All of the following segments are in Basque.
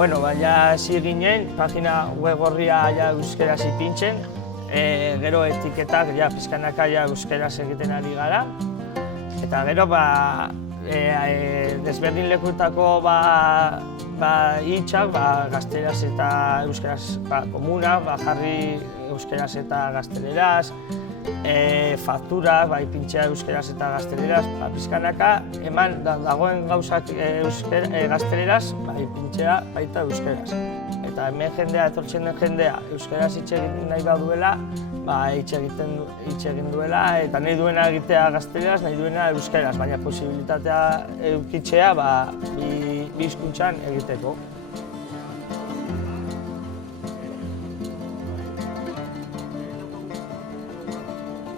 Bueno, ja hasi ginen, pagina web orria euskeraz ipintzen, gero etiketak pixkanaka euskeraz egiten ari gara. Eta gero desberdin lekutako hitzak gazteleraz eta euskeraz komuna, jarri euskeraz eta gazteleraz, fakturak ipintzea euskeraz eta gazteleraz, pixkanaka eman dagoen gauzak gazteleraz ipintzea baita euskeraz. Eta hemen jendea, etortzen den jendea euskeraz hitz egin nahi baduela, hitz egin duela, eta nahi duena egitea gazteleraz, nahi duena euskeraz, baina posibilitatea edukitzea bi hizkuntzan egiteko.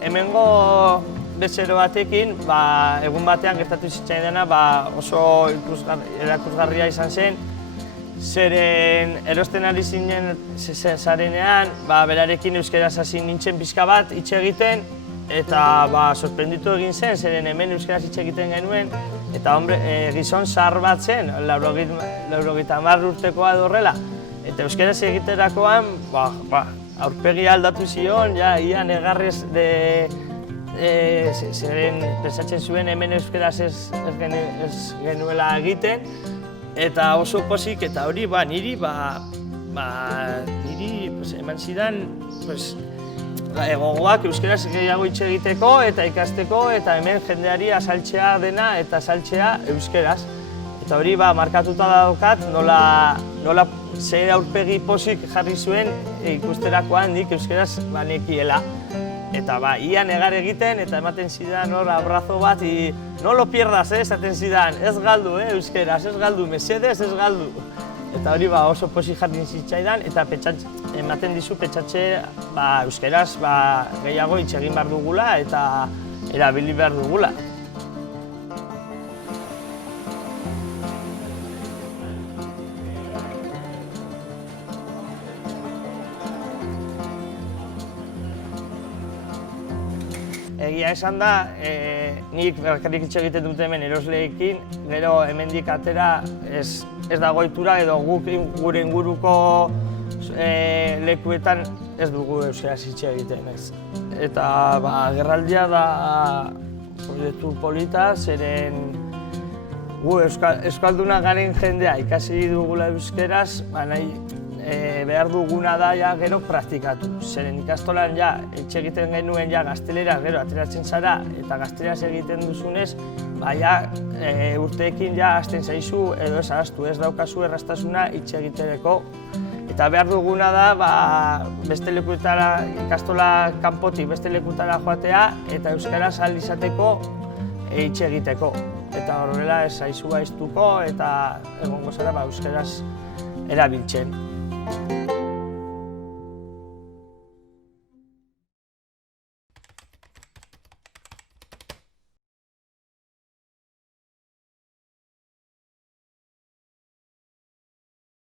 Hemengo bezero batekin, egun batean gertatu zitzaidana oso erakusgarria izan zen, zeren erosten ari zinen zarenean, berarekin euskeraz hasi nintzen pixka bat hitz egiten, eta sorprenditu egin zen, zeren hemen euskeraz hitz egiten genuen, eta gizon zahar bat zen, 90 urtekoa edo horrela, eta euskeraz egiterakoan, aurpegi aldatu zion, ia negarrez zeren pentsatzen zuen hemen euskeraz ez genuela egiten, eta oso pozik, eta hori niri eman zidan gogoak euskeraz gehiago hitz egiteko eta ikasteko, eta hemen jendeari azaltzea dena eta azaltzea euskeraz. Eta hori markatuta daukat nola zer aurpegi pozik jarri zuen ikusterakoan nik euskeraz nekiela. Eta ia negar egiten eta ematen zidan hor abrazo bat, no lo pierdas, esaten zidan, ez galdu euskeraz, ez galdu, mesedez ez galdu. Eta hori oso pozik jarri zitzaidan eta ematen dizu pentsatze euskeraz gehiago hitz egin behar dugula eta erabili behar dugula. Egia esan da, nik bakarrik hitz egiten dut hemen erosleekin, gero hemendik atera ez dago ohitura edo guk gure inguruko lekuetan ez dugu euskeraz hitz egiten. Eta agerraldia da proiektu polita, zeren gu euskalduna garen jendea ikasi dugula euskeraz, behar duguna da gero praktikatu. Zeren ikastolan hitz egiten genuen gazteleraz gero ateratzen zara eta gazteleraz egiten duzunez, urteekin hasten zaizu edo ez ahaztu, ez daukazu erraztasuna hitz egitereko. Eta behar duguna da beste lekutara, ikastola kanpotik beste lekutara joatea eta euskaraz ahal izateko hitz egiteko. Eta horrela ez zaizu gaiztuko eta egongo zara euskaraz erabiltzen.